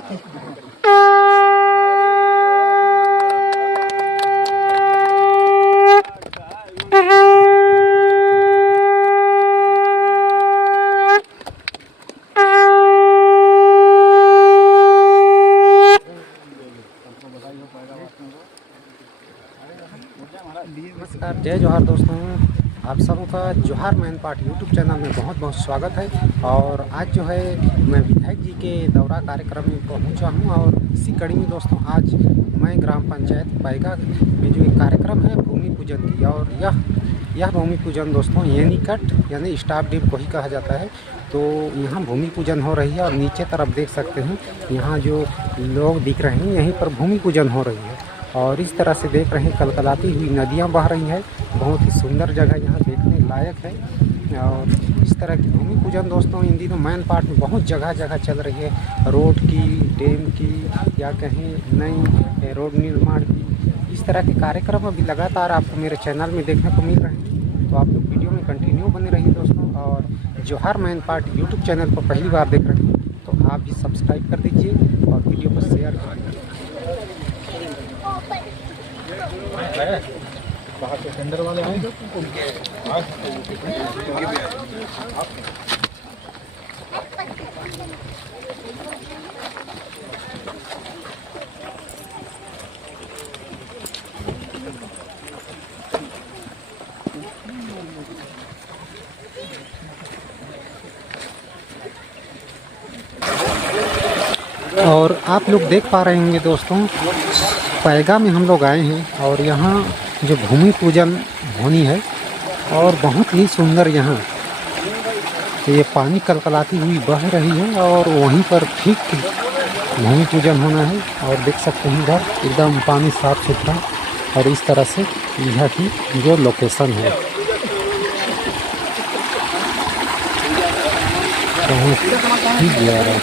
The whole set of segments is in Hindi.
नमस्कार, जय जोहार दोस्तों। आप सबों का जोहार मैन पार्ट यूट्यूब चैनल में बहुत बहुत स्वागत है। और आज जो है मैं विधायक जी के दौरा कार्यक्रम में पहुंचा हूं और इसी कड़ी में दोस्तों आज मैं ग्राम पंचायत पैगा में जो एक कार्यक्रम है भूमि पूजन की, और यह भूमि पूजन दोस्तों एनीकट यानी स्टाफ डैम को ही कहा जाता है। तो यहाँ भूमि पूजन हो रही है और नीचे तरफ देख सकते हैं यहाँ जो लोग दिख रहे हैं यहीं पर भूमि पूजन हो रही है। और इस तरह से देख रहे हैं कलकलाती हुई नदियाँ बह रही हैं। बहुत ही सुंदर जगह यहाँ देखने लायक है। और इस तरह की भूमि पूजन दोस्तों इन दिनों मैन पार्ट में बहुत जगह जगह चल रही है, रोड की, डैम की, या कहीं नई रोड निर्माण की। इस तरह के कार्यक्रम अभी लगातार आपको मेरे चैनल में देखने को मिल रहे हैं। तो आप लोग वीडियो में कंटिन्यू बने रहिए दोस्तों। और जोहार मैन पार्ट यूट्यूब चैनल को पहली बार देख रहे हैं तो आप भी सब्सक्राइब कर दीजिए और वीडियो को शेयर कीजिए। बाहर से टेंडर वाले आए और आप लोग देख पा रहे होंगे दोस्तों पैगा में हम लोग आए हैं और यहाँ जो भूमि पूजन होनी है और बहुत ही सुंदर यहाँ ये पानी कलकलाती हुई बह रही है और वहीं पर ठीक भूमि पूजन होना है। और देख सकते हैं इधर एकदम पानी साफ सुथरा और इस तरह से यह की जो लोकेशन है बहुत ही प्यारा।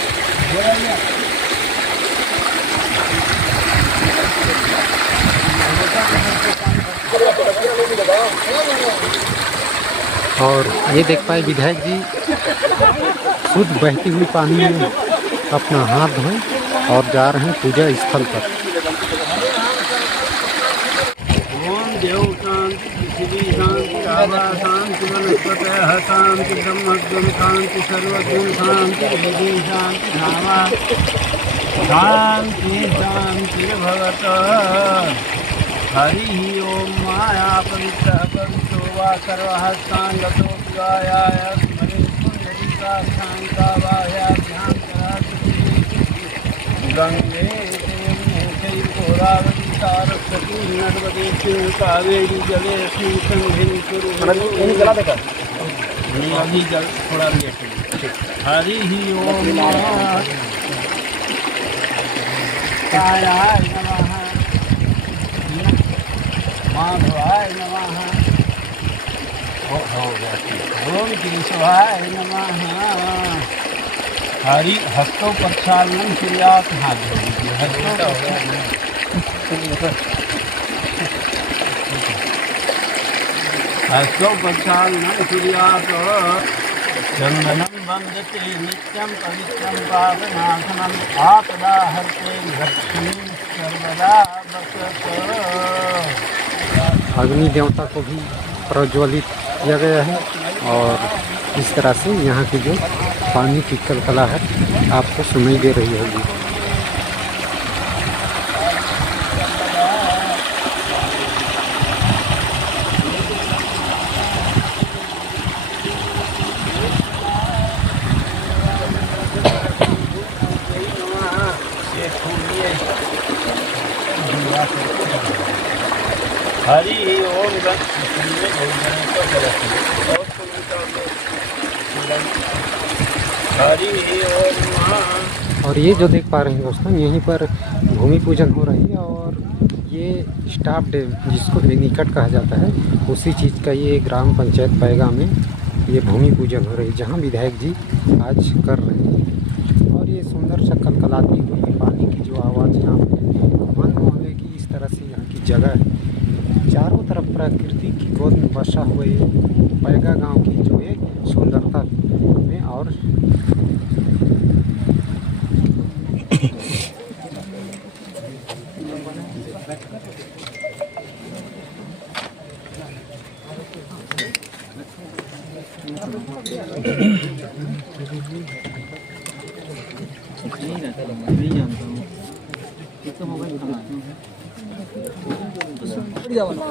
और ये देख पाए विधायक जी शुद्ध बहती हुई पानी में अपना हाथ धोए और जा रहे हैं पूजा स्थल पर। ओम देव शांति, पृथ्वी शांति, आवा शांति, वनस्पतयः शांति, ब्रह्मद्गुण शांति, सर्वगुण शांति, विधि शांति, धामा शांति शांति भवतः। हरि ओम माया पवित्र पवित्रो वा सर्वहस्तांगतो विवायाय स्मरे पुण्डरीका शांता वाया ध्यान कराति गंगे देवी गोदावरी सरस्वती नर्मदे सिंधु कावेरी जलेस्मिन् सन्निधिं कुरु। जला देगा अभी जल थोड़ा लेट। हरि ओम कायाय नमः, माधवाय नमः, ओम केशवाय नमः। हरि हस्तों प्रक्षालनम सूर्यात हाथ धो दीजिए। हस्तों प्रक्षालनम सूर्यात चंदनम वंदते नित्यं पवित्रं पावनासनं आपदाहर्ते लक्ष्मी सर्वदा बसत। अग्नि देवता को भी प्रज्वलित किया गया है और इस तरह से यहाँ की जो पानी की कलकलाहट आपको सुनाई दे रही होगी। हरि ओम हरि ओम। और ये जो देख पा रहे हैं दोस्तों यहीं पर भूमि पूजन हो रही है और ये स्टाफ डैम जिसको एनीकट कहा जाता है उसी चीज़ का ये ग्राम पंचायत पैगा में ये भूमि पूजन हो रही है जहाँ विधायक जी आज कर रहे हैं। और ये सुंदर सा कलकलाती हुई पानी की जो आवाज़ यहाँ मन मोहल्ले की इस तरह से यहाँ की जगह है। चारों तरफ प्रकृति की गोद में बसा हुए पैगा गांव की जो है सुंदरता में और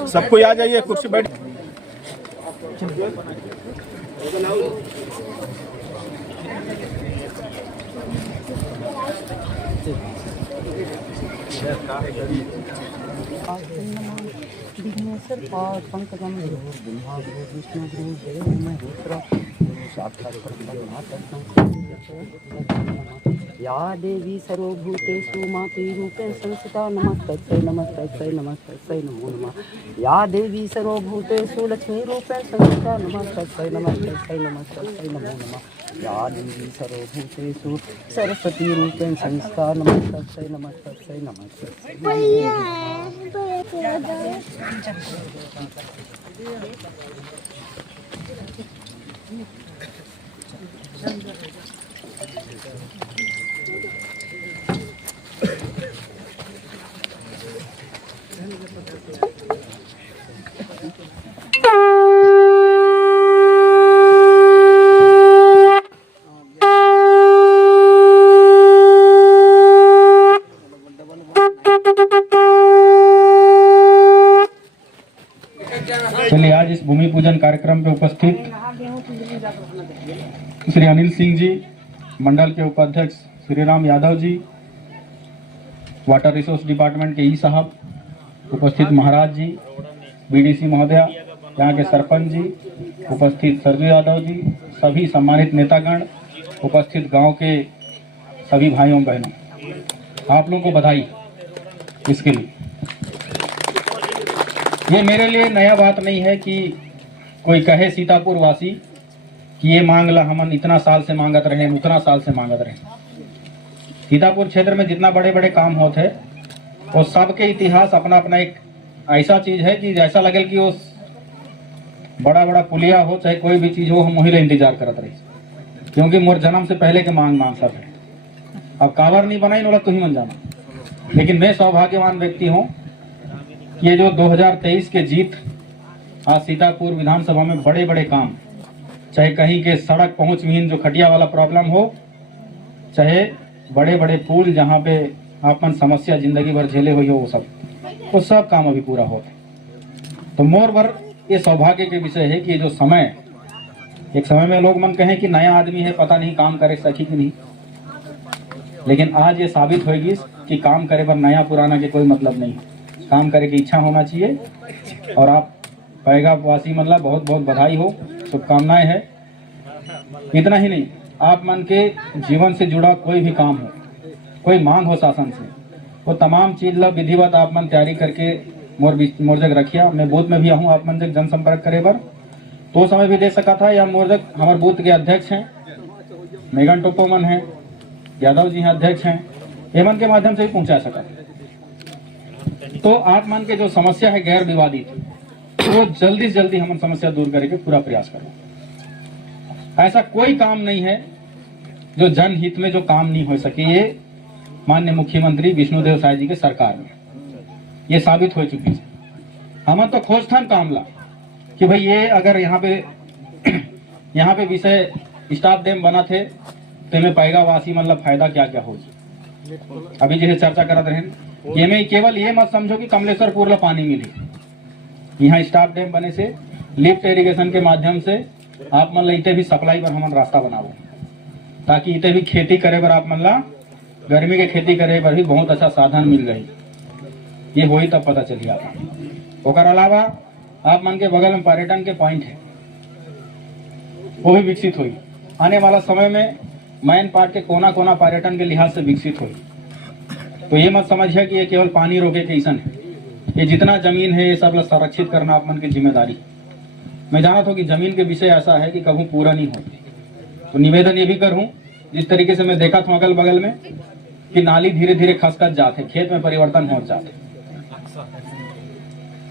सबको आ जाइए, कुर्सी बैठ। विघ्नेश्वर पाद पंकजम या देवी सर्वभूतेषु मातृरूपेण संस्थिता नमस्तस्यै नमस्तस्यै नमस्तस्यै नमो नमः। या देवी सर्वभूतेषु लक्ष्मीरूपेण संस्थिता नमस्तस्यै नमस्तस्यै नमस्तस्यै नमो नमः। या देवी सर्वभूतेषु सरस्वतीरूपेण संस्थिता नमस्तस्यै नमस्तस्यै नमस्तस्यै। चलिए, आज इस भूमि पूजन कार्यक्रम में उपस्थित श्री अनिल सिंह जी, मंडल के उपाध्यक्ष Shri Ram Yadav ji, water resource department के ई साहब, उपस्थित महाराज जी, बीडीसी महोदया, यहाँ के सरपंच जी, उपस्थित सरजू यादव जी, सभी सम्मानित नेतागण, उपस्थित गांव के सभी भाइयों बहनों, आप लोगों को बधाई इसके लिए। ये मेरे लिए नया बात नहीं है कि कोई कहे सीतापुर वासी कि ये मांग ला, हमन इतना साल से मांगत रहे, उतना साल से मांगत रहे। सीतापुर क्षेत्र में जितना बड़े बड़े काम होते वो सबके इतिहास अपना अपना एक ऐसा चीज है कि जैसा लगे कि वो बड़ा बड़ा पुलिया हो चाहे कोई भी चीज हो, हम वही इंतजार करते रहे, क्योंकि मोर जन्म से पहले के मांग सब है। अब कावर नहीं बनाई नोला तो ही मन जाना। लेकिन मैं सौभाग्यवान व्यक्ति हूँ, ये जो 2023 के जीत, आज सीतापुर विधानसभा में बड़े बड़े काम, चाहे कहीं के सड़क पहुंच विहीन जो खटिया वाला प्रॉब्लम हो, चाहे बड़े बड़े पुल जहाँ पे आपन समस्या जिंदगी भर झेले हुई हो, वो सब काम अभी पूरा होते। तो मोर भर ये सौभाग्य के विषय है कि ये जो समय, एक समय में लोग मन कहें कि नया आदमी है, पता नहीं काम करे सकी कि नहीं, लेकिन आज ये साबित होगी कि काम करे पर नया पुराना के कोई मतलब नहीं, काम करे की इच्छा होना चाहिए। और आप पैगा वासी मतलब बहुत बहुत बधाई हो, शुभकामनाएं है। इतना ही नहीं, आप मन के जीवन से जुड़ा कोई भी काम हो, कोई मांग हो शासन से, वो तमाम चीज ला विधिवत आप मन तैयारी करके मोर जग रखिया। मैं बूथ में भी आहूँ, आप मन जग जनसंपर्क करे बर तो समय भी दे सका था, या मोर जग हमारे बूथ के अध्यक्ष हैं मेघन टोपो मन है, यादव जी हैं अध्यक्ष हैं, एमन के माध्यम से भी पहुंचा सका। तो आप मन के जो समस्या है गैर विवादित, वो जल्दी से जल्दी हम समस्या दूर करके पूरा प्रयास करें। ऐसा कोई काम नहीं है जो जनहित में जो काम नहीं हो सके। ये माननीय मुख्यमंत्री विष्णुदेव साय जी के सरकार में ये साबित हो चुकी है। हम तो खोजथन काम ला कि भाई ये अगर यहाँ पे विषय स्टाफ डैम बना थे तो में पैगा वासी मतलब फायदा क्या क्या हो। अभी जैसे चर्चा करते रहे, ये में केवल ये मत समझो कि कमलेश्वरपुर ला पानी मिली, यहाँ स्टाफ डैम बने से लिफ्ट इरिगेशन के माध्यम से आप मन इते भी सप्लाई पर हम रास्ता बनाओ, ताकि इते भी खेती करे पर आप मन ला गर्मी के खेती करे पर भी बहुत अच्छा साधन मिल रही। ये हो ही तब पता चली आपको। ओकर अलावा आप मन के बगल में पर्यटन के पॉइंट है, वो भी विकसित हुई। आने वाला समय में मैन पार्ट के कोना कोना पर्यटन के लिहाज से विकसित हुई। तो ये मत समझिए कि ये केवल पानी रोके के ऐसा है। ये जितना जमीन है ये सब संरक्षित करना आप मन की जिम्मेदारी। मैं जानता हूँ कि जमीन के विषय ऐसा है कि कभी पूरा नहीं होती। तो निवेदन ये भी करूँ, जिस तरीके से मैं देखा था अगल बगल में कि नाली धीरे धीरे खसखस जाते, खेत में परिवर्तन हो जाते।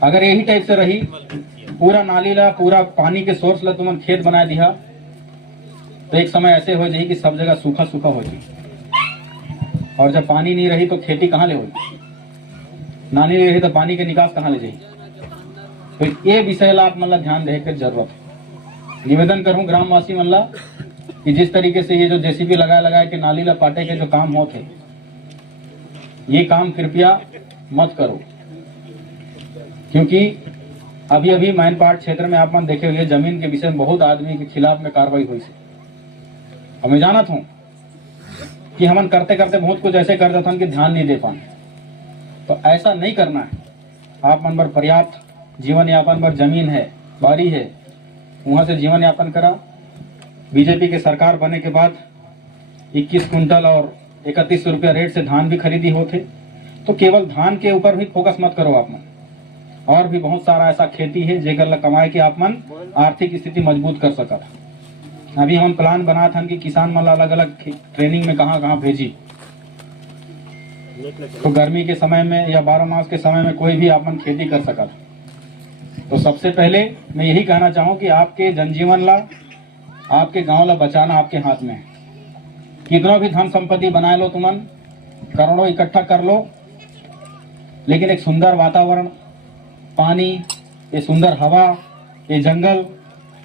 अगर यही टाइप से रही, पूरा नाली ला पूरा पानी के सोर्स ला तुम खेत बना दिया, तो एक समय ऐसे हो जाए कि सब जगह सूखा सूखा हो जाए। और जब पानी नहीं रही तो खेती कहाँ ले होगी, ना नहीं रही तो पानी के निकास कहाँ ले जाएगी। तो ये विषय ला आप मतलब ध्यान रहे के जरूरत है। निवेदन करूं ग्रामवासी मल्ला कि जिस तरीके से ये जो जेसीबी लगाया कि नाली ला पाटे के जो काम होते, ये काम कृपया मत करो, क्योंकि अभी अभी मैनपाट क्षेत्र में आप मन देखे हुए जमीन के विषय में बहुत आदमी के खिलाफ में कार्रवाई हुई से। हमें जाना था कि हम करते करते बहुत कुछ ऐसे कर देते हैं कि ध्यान नहीं दे पाए, तो ऐसा नहीं करना है। आप मन पर पर्याप्त जीवन यापन पर जमीन है, बारी है, वहां से जीवन यापन करा। बीजेपी के सरकार बने के बाद 21 कुंटल और 31 रुपया रेट से धान भी खरीदी होते, तो केवल धान के ऊपर भी फोकस मत करो आप मन, और भी बहुत सारा ऐसा खेती है जेकर ला कमाए के आप मन आर्थिक स्थिति मजबूत कर सकता। अभी हम प्लान बना था कि किसान मन अलग अलग ट्रेनिंग में कहाँ कहाँ भेजी, तो गर्मी के समय में या 12 मास के समय में कोई भी आप मन खेती कर सका। तो सबसे पहले मैं यही कहना चाहूँ कि आपके जनजीवन ला, आपके गांव ला बचाना आपके हाथ में है। कितना भी धन संपत्ति बनाए लो, तुमन करोड़ों इकट्ठा कर लो, लेकिन एक सुंदर वातावरण, पानी, ये सुंदर हवा, ये जंगल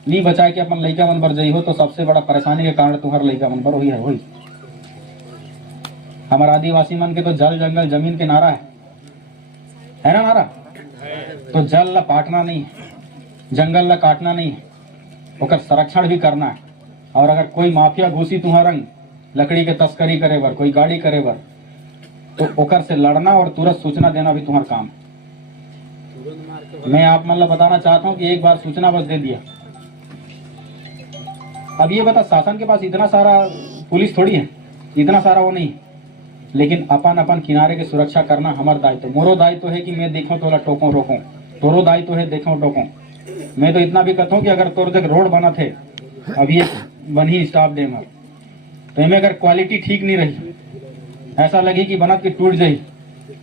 नहीं बचाए के अपन लड़का मन पर जाई हो, तो सबसे बड़ा परेशानी के कारण तुम्हारे लड़का मन पर वही हमारे आदिवासी मन के तो जल जंगल जमीन के नारा है ना नारा। तो जल ला पाटना नहीं है, जंगल ला काटना नहीं है, ओकर संरक्षण भी करना है। और अगर कोई माफिया घुसी तुम्हारा रंग लकड़ी के तस्करी करे बर, कोई गाड़ी करे बर, तो ओकर से लड़ना और तुरंत सूचना देना भी तुम्हारा काम। मैं आप मतलब बताना चाहता हूँ कि एक बार सूचना बस दे दिया। अब ये बता, शासन के पास इतना सारा पुलिस थोड़ी है, इतना सारा वो नहीं, लेकिन अपन अपन किनारे की सुरक्षा करना हमारा दायित्व। मोरो दायित्व है कि मैं देखूं तो टोको रोकूं, तोरो दायित्व है देखो टोको। मैं तो इतना भी कहता हूँ कि अगर तोर जग रोड बना थे, अभी एक बनी स्टाफ डे में, तो इनमें अगर क्वालिटी ठीक नहीं रही, ऐसा लगी कि बनत की टूट जाई,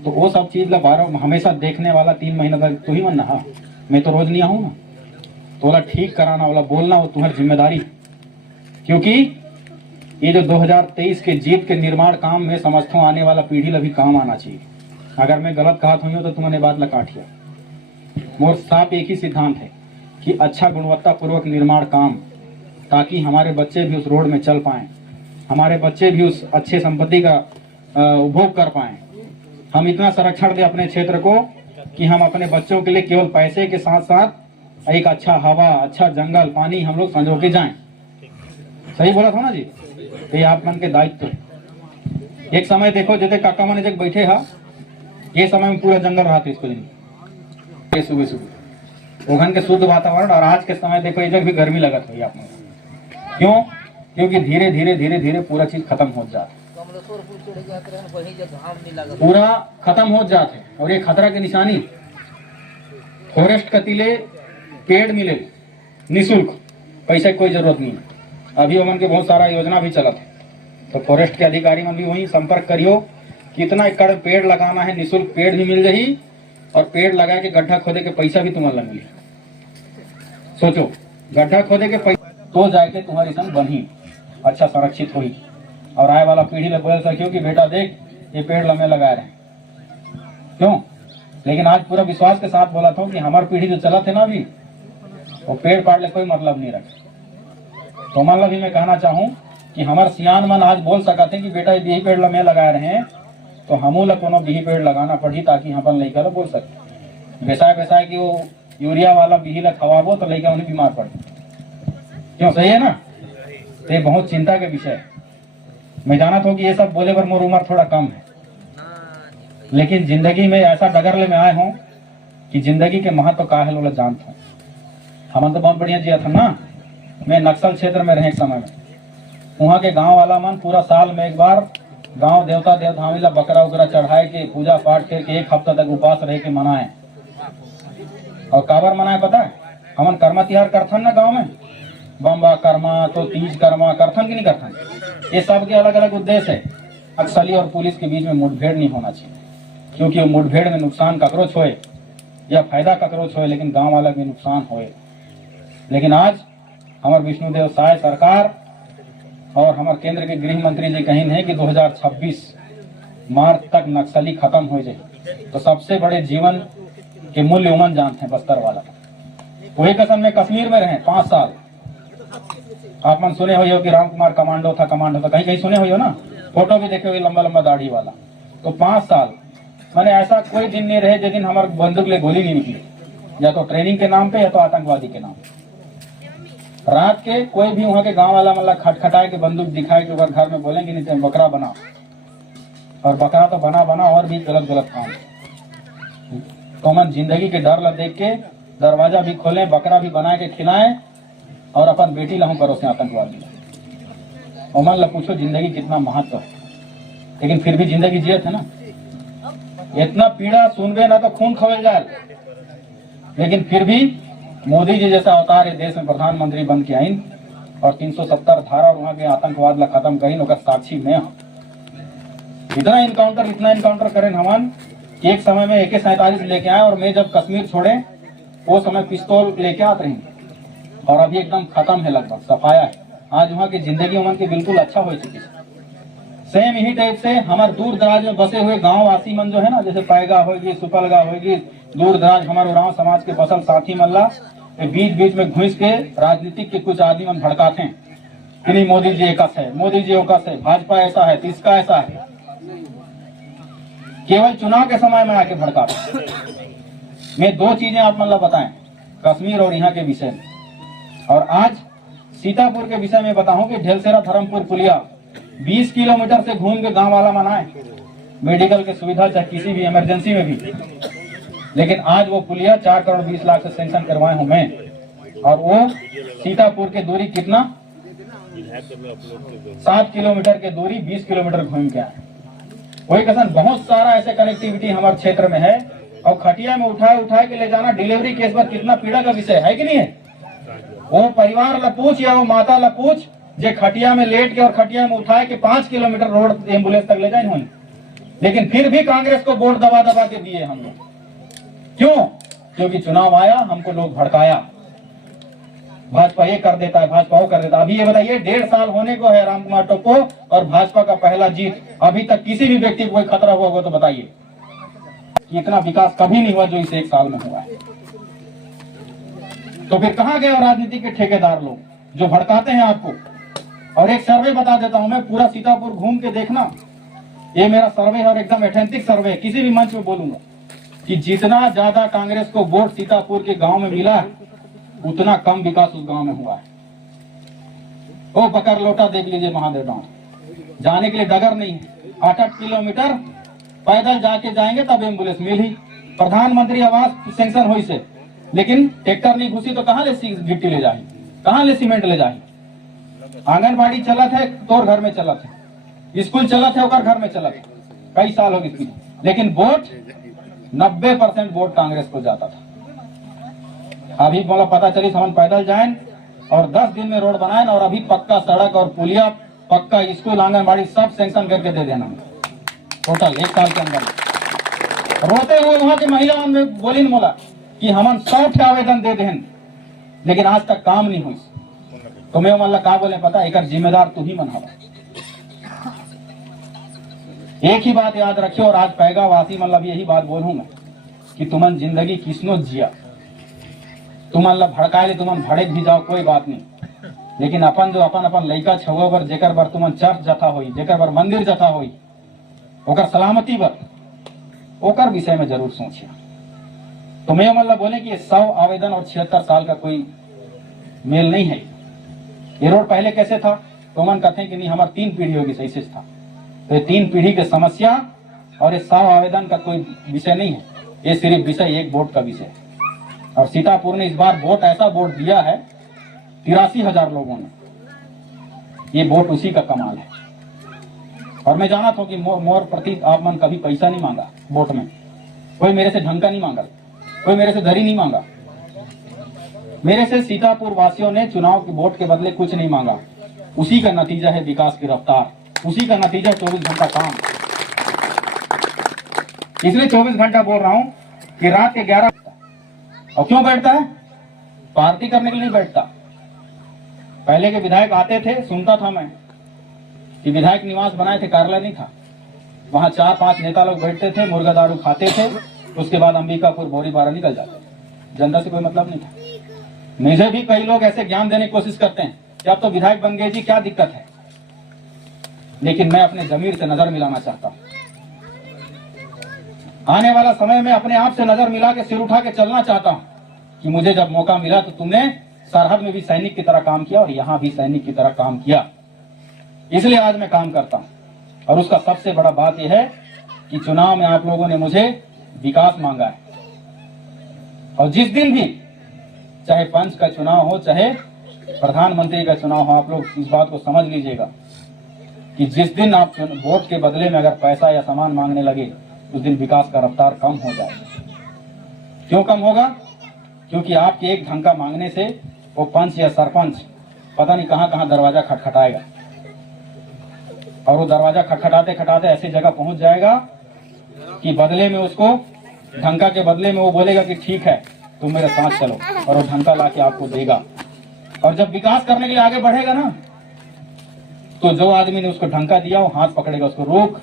तो वो सब चीज ला 12 हमेशा देखने वाला 3 महीना तक तू ही मन ना। मैं तो रोज नहीं आऊँ ना, तो वाला ठीक कराना वाला बोलना वो तुम्हारी जिम्मेदारी। क्योंकि ये जो 2023 के जीत के निर्माण काम में समझता हूँ आने वाला पीढ़ी ला भी काम आना चाहिए। अगर मैं गलत कहा हुई तो तुमने बात ला काटिया। मोर साफ एक ही सिद्धांत है कि अच्छा गुणवत्ता पूर्वक निर्माण काम, ताकि हमारे बच्चे भी उस रोड में चल पाएं, हमारे बच्चे भी उस अच्छे संपत्ति का उपभोग कर पाएं। हम इतना संरक्षण दें अपने क्षेत्र को कि हम अपने बच्चों के लिए केवल पैसे के साथ साथ एक अच्छा हवा, अच्छा जंगल, पानी हम लोग संजो के जाएं। सही बोला था ना जी? ये आप मन के दायित्व है। एक समय देखो जैसे काका मन जब बैठे हा, ये समय में पूरा जंगल रहा था इसको दिन सुबह सुबह ओघन के शुद्ध वातावरण, और आज के समय देखो ये जग भी गर्मी लगत हुई आप मन। क्यों? क्योंकि धीरे धीरे धीरे धीरे पूरा चीज खत्म हो जाता, पूरा खत्म हो जाते है। और ये खतरा की निशानी, फॉरेस्ट कतीले पेड़ मिले निःशुल्क, पैसे की कोई जरूरत नहीं है। अभी उमन के बहुत सारा योजना भी चला था, तो फॉरेस्ट के अधिकारी मन भी वही संपर्क करियो, कितना एकड़ पेड़ लगाना है, निःशुल्क पेड़ भी मिल जाही, और पेड़ लगा के गड्ढा खोदे के पैसा भी तुम्हारा मिले। सोचो, गड्ढा खोदे के पैसा तो जाके तुम्हारी संग बनी अच्छा संरक्षित हुई, और आए वाला पीढ़ी ले बोल सकियो कि बेटा देख ये पेड़ लम्बे लगाए रहे। क्यों? लेकिन आज पूरा विश्वास के साथ बोला था कि हमारी पीढ़ी जो चला थे ना अभी, वो पेड़ पाड़ ले कोई मतलब नहीं रखे। तो मतलब भी मैं कहना चाहूँ कि हमारे सियान मन आज बोल सकते कि बेटा ये बिही पेड़ लम्बे लगा रहे हैं, तो हमू ला कोनो बिही पेड़ लगाना पड़ी, ताकि हम अपन लड़का बोल सके। बेसाए कि वो यूरिया वाला बिही ला खवाबो तो लड़का उन्हें बीमार पड़े। क्यों? सही है ना? तो ये बहुत चिंता के विषय है। मैं जानता हूँ कि ये सब बोले पर मोर उम्र थोड़ा कम है, लेकिन जिंदगी में ऐसा डगर ले में आए हूँ कि जिंदगी के महत्व का है लोग जानता हूँ। हम तो बहुत बढ़िया जिया था ना। मैं नक्सल क्षेत्र में रहे एक समय में, वहाँ के गांव वाला मन पूरा साल में एक बार गांव देवता देवधामी ला बकरा उकरा चढ़ाए के पूजा पाठ करके 1 हफ्ता तक उपवास रह के मनाए। और काबर मनाए पता है? हमन कर्मा तिहार करथन ना गाँव में, बम्बा कर्मा तो तीज कर्मा करथन कि नहीं करथन। ये सब के अलग अलग उद्देश्य है। नक्सली और पुलिस के बीच में मुठभेड़ नहीं होना चाहिए, क्योंकि वो मुठभेड़ में नुकसान ककरोच होए या फायदा ककरोच होए, लेकिन गांव वाला भी नुकसान होए। लेकिन आज हमारे विष्णुदेव साय सरकार और हमारे केंद्र के गृह मंत्री जी कहीं है कि 2026 मार्च तक नक्सली खत्म हो जाए तो सबसे बड़े जीवन के मूल्य उमन जानते हैं बस्तर वाला। वही कसम में कश्मीर में रहे 5 साल। आप मन सुने हो कि राम कुमार कमांडो था, कहीं कहीं सुने हो ना, फोटो भी देखे हुए लंबा लंबा दाढ़ी वाला। तो 5 साल मैंने ऐसा कोई दिन नहीं रहे जिस दिन हमारे बंदूक ले गोली नहीं निकली, या तो ट्रेनिंग के नाम पे या तो आतंकवादी के नाम पे। रात के कोई भी वहां के गांव वाला मतलब खटखटाए के बंदूक दिखाए के ऊपर घर में बोलेंगे नहीं तो बकरा बना, और बकरा तो बना और भी गलत काम। तो मन जिंदगी के डर ला देख के दरवाजा भी खोले, बकरा भी बना के खिलाएं और अपन बेटी लहू परोसे आतंकवादी। और मन ला पूछो जिंदगी कितना महत्व है, लेकिन फिर भी जिंदगी जिए थे ना। इतना पीड़ा सुनबे ना तो खून खवल जाए, लेकिन फिर भी मोदी जी जैसा अवतार है देश में प्रधानमंत्री बन के आईन और 370 धारा और वहां के आतंकवाद ला खत्म करीन, ओकर साक्षी में हम। इतना इनकाउंटर करें हमन कि एक समय में AK-47 लेके आए, और मैं जब कश्मीर छोड़े वो समय पिस्तौल लेके आते रहे, और अभी एकदम खत्म है, लगभग सफाया है। आज वहाँ की जिंदगी उमन की बिल्कुल अच्छा हो चुकी है। सेम यही टाइप से हमारे दूर दराज में बसे हुए गांव वासी मन जो है ना, जैसे पैगा होगी, सुपलगा होगी, दूर दराज हमारे उरांव समाज के बसल साथी मल्ला बीच में घुस के राजनीतिक के कुछ आदमी मन भड़काते हैं कि नहीं मोदी जी एकस है, मोदी जी ओकस है, भाजपा ऐसा है, तिसका ऐसा है। केवल चुनाव के समय में आके भड़काते। मैं 2 चीजें आप मतलब बताएं कश्मीर और यहाँ के विषय में, और आज सीतापुर के विषय में बताऊं कि ढेलसेरा धर्मपुर पुलिया 20 किलोमीटर से घूम के गांव वाला मनाए मेडिकल के सुविधा चाहे किसी भी इमरजेंसी में भी, लेकिन आज वो पुलिया 4 करोड़ 20 लाख से सैंक्शन करवाए हूं मैं, और वो सीतापुर के दूरी कितना 7 किलोमीटर के दूरी 20 किलोमीटर घूम के आए। वही कसम बहुत सारा ऐसे कनेक्टिविटी हमारे क्षेत्र में है, और खटिया में उठाए के ले जाना डिलीवरी केस पर कितना पीड़ा का विषय है कि नहीं है। वो परिवार ला पूछ या वो माता ला पूछ जे खटिया में लेट के और खटिया में उठाए के 5 किलोमीटर रोड एम्बुलेंस तक ले जाए नहीं, लेकिन फिर भी कांग्रेस को वोट दबा के दिए हम लोग। क्यों? क्योंकि चुनाव आया, हमको लोग भड़काया, भाजपा ये कर देता है, भाजपा वो कर देता है। अभी ये बताइए 1.5 साल होने को है राम कुमार टोप्पो और भाजपा का पहला जीत, अभी तक किसी भी व्यक्ति को कोई खतरा हुआ होगा तो बताइए। इतना विकास कभी नहीं हुआ जो इस 1 साल में हुआ है। तो फिर कहां गए राजनीति के ठेकेदार लोग जो भड़काते हैं आपको। और एक सर्वे बता देता हूं मैं, पूरा सीतापुर घूम के देखना, ये मेरा सर्वे है और एकदम ऑथेंटिक सर्वे, किसी भी मंच में बोलूंगा कि जितना ज्यादा कांग्रेस को वोट सीतापुर के गांव में मिला है उतना कम विकास उस गांव में हुआ है। वो बकर लोटा देख लीजिए महादेव गांव, जाने के लिए डगर नहीं है, 8-8 किलोमीटर पैदल जाके जाएंगे तब एम्बुलेंस मिली। प्रधानमंत्री आवास सेंक्शन हुई से, लेकिन ट्रैक्टर नहीं घुसी तो कहां ले गिट्टी ले जाए, कहां ले सीमेंट ले जाए। आंगनबाड़ी चलत है तोर घर में चलत है, स्कूल चलत है ओकर घर में चलत है, कई साल हो गए, लेकिन वोट 90% वोट कांग्रेस को जाता था। अभी बोला पता चली हम पैदल जाएं और 10 दिन में रोड बनाए और अभी पक्का सड़क और पुलिया, पक्का स्कूल, आंगनबाड़ी सब सेंक्शन करके दे देना टोटल 1 साल के अंदर। रोते हुए वहां के महिला में बोली न बोला कि हम 100 आवेदन दे दें, लेकिन आज तक काम नहीं हुई। तुम्हें मतलब का बोले पता, एक जिम्मेदार तू ही मन हवा। एक ही बात याद रखियो, और आज पैगा वासी मतलब यही बात बोलूं मैं कि तुमन जिंदगी किसनो जिया, तुम मतलब भड़काए तुमन भड़क भी जाओ कोई बात नहीं, लेकिन अपन जो अपन लड़का छुआ बर जेकर बर तुमन चर्च जथा होई, जेकर बर मंदिर जथा होई, ओकर सलामती बर ओकर विषय में जरूर सोचिए। तुम्हें मतलब बोले कि 100 आवेदन और 76 साल का कोई मेल नहीं है। ये रोड पहले कैसे था, तो मन कहते हैं कि नहीं हमारे 3 पीढ़ी होगी सही से था। तो ये 3 पीढ़ी की समस्या और ये 100 आवेदन का कोई विषय नहीं है, ये सिर्फ विषय एक वोट का विषय है। और सीतापुर ने इस बार वोट ऐसा वोट दिया है 83,000 लोगों ने, ये वोट उसी का कमाल है। और मैं जाना था कि मोर प्रति आप मन कभी पैसा नहीं मांगा वोट में, कोई मेरे से ढंग का नहीं मांगा, कोई मेरे से धरी नहीं मांगा, मेरे से सीतापुर वासियों ने चुनाव के वोट के बदले कुछ नहीं मांगा। उसी का नतीजा है विकास की रफ्तार, उसी का नतीजा 24 घंटा काम। इसलिए 24 घंटा बोल रहा हूं कि रात के 11 और क्यों बैठता है, पार्टी करने के लिए नहीं बैठता। पहले के विधायक आते थे, सुनता था मैं कि विधायक निवास बनाए थे, कार्यालय नहीं था, वहाँ 4-5 नेता लोग बैठते थे, मुर्गा दारू खाते थे, उसके बाद अंबिकापुर बोरी बारा निकल जाते। जनता से कोई मतलब नहीं था। मुझे भी कई लोग ऐसे ज्ञान देने की कोशिश करते हैं कि आप तो विधायक बन गए जी, क्या दिक्कत है, लेकिन मैं अपने जमीर से नजर मिलाना चाहता हूं। आने वाला समय में अपने आप से नजर मिला के सिर उठा के चलना चाहता हूं कि मुझे जब मौका मिला तो तुमने सरहद में भी सैनिक की तरह काम किया और यहां भी सैनिक की तरह काम किया, इसलिए आज मैं काम करता हूं। और उसका सबसे बड़ा बात यह है कि चुनाव में आप लोगों ने मुझे विकास मांगा है, और जिस दिन भी चाहे पंच का चुनाव हो चाहे प्रधानमंत्री का चुनाव हो, आप लोग इस बात को समझ लीजिएगा कि जिस दिन आप वोट के बदले में अगर पैसा या सामान मांगने लगे उस दिन विकास का रफ्तार कम हो जाए। क्यों कम होगा? क्योंकि आपके एक ढंग का मांगने से वो पंच या सरपंच पता नहीं कहां कहां दरवाजा खटखटाएगा, और वो दरवाजा खटखटाते खटाते ऐसी जगह पहुंच जाएगा कि बदले में उसको ढंका के बदले में वो बोलेगा कि ठीक है तुम मेरे साथ चलो, और वो ढंका ला के आपको देगा। और जब विकास करने के लिए आगे बढ़ेगा ना, तो जो आदमी ने उसको ढंका दिया वो हाथ पकड़ेगा, उसको रोक,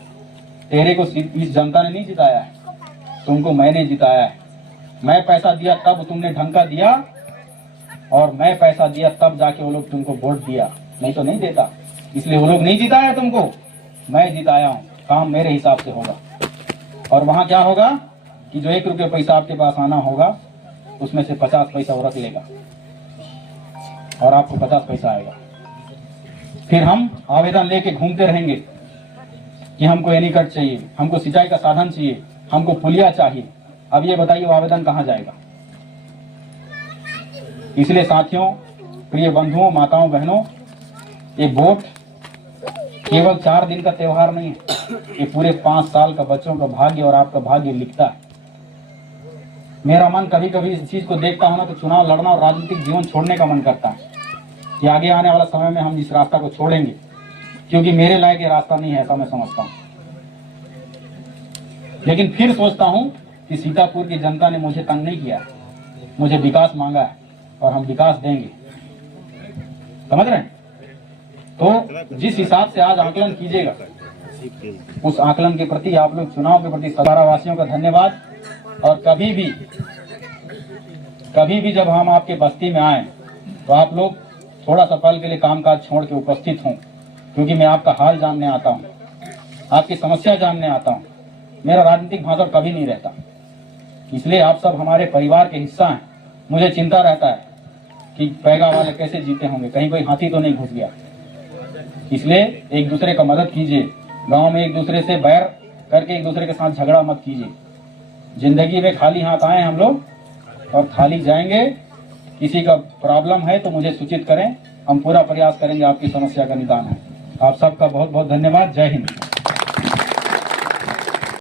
तेरे को इस जनता ने नहीं जिताया है, तुमको मैंने जिताया है। मैं पैसा दिया तब तुमने ढंका दिया, और मैं पैसा दिया तब जाके वो लोग तुमको वोट दिया, नहीं तो नहीं देता। इसलिए वो लोग नहीं जिताया तुमको, मैं जिताया हूँ। काम मेरे हिसाब से होगा। और वहां क्या होगा कि जो 1 रुपये पैसा आपके पास आना होगा उसमें से 50 पैसा वो रख लेगा और आपको 50 पैसा आएगा। फिर हम आवेदन लेके घूमते रहेंगे कि हमको एनीकट चाहिए, हमको सिंचाई का साधन चाहिए, हमको पुलिया चाहिए। अब ये बताइए वो आवेदन कहां जाएगा? इसलिए साथियों, प्रिय बंधुओं, माताओं, बहनों, ये वोट केवल 4 दिन का त्योहार नहीं है, ये पूरे 5 साल का बच्चों का भाग्य और आपका भाग्य लिखता है। मेरा मन कभी कभी इस चीज को देखता हूं ना तो चुनाव लड़ना और राजनीतिक जीवन छोड़ने का मन करता है कि आगे आने वाला समय में हम इस रास्ता को छोड़ेंगे, क्योंकि मेरे लायक ये रास्ता नहीं है, ऐसा मैं समझता हूं। लेकिन फिर सोचता हूं कि सीतापुर की जनता ने मुझे तंग नहीं किया, मुझे विकास मांगा है और हम विकास देंगे। समझ रहे हैं? तो जिस हिसाब से आज आकलन कीजिएगा, उस आकलन के प्रति आप लोग चुनाव के प्रति सारा वासियों का धन्यवाद। और कभी भी जब हम आपके बस्ती में आए तो आप लोग थोड़ा सा पल के लिए कामकाज छोड़ के उपस्थित हों, क्योंकि मैं आपका हाल जानने आता हूं, आपकी समस्या जानने आता हूं। मेरा राजनीतिक भाषण कभी नहीं रहता, इसलिए आप सब हमारे परिवार के हिस्सा हैं। मुझे चिंता रहता है कि पैगा वाले कैसे जीते होंगे, कहीं कोई हाथी तो नहीं घुस गया। इसलिए एक दूसरे का मदद कीजिए, गांव में एक दूसरे से बैर करके एक दूसरे के साथ झगड़ा मत कीजिए। जिंदगी में खाली हाथ आए हम लोग और खाली जाएंगे। किसी का प्रॉब्लम है तो मुझे सूचित करें, हम पूरा प्रयास करेंगे आपकी समस्या का निदान है। आप सबका बहुत बहुत धन्यवाद। जय हिंद।